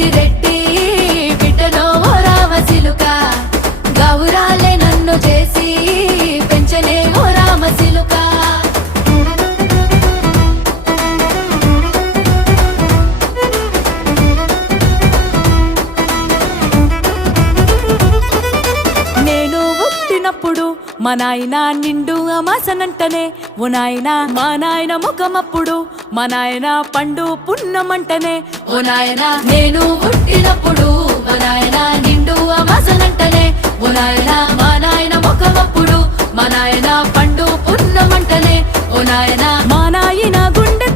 పెద్దిరెడ్డి బిడ్డలో ఓ రామసిలుక గౌరాలే నన్ను చేసి పెంచలే ఓ రామసిలుక నేను పుట్టినప్పుడు మా నాయన నిండు అమాసనంటనే ఓ నాయన మా నాయన ముఖమప్పుడు మా నాయన పండు పున్నమంటనే ఓ నాయన నేను పుట్టినప్పుడు మా నాయన నిండు అమాసనంటనే ఓ నాయన మా నాయన ముఖమప్పుడు మా నాయన పండు పున్నమంటనే ఓ నాయన మా నాయన గుండె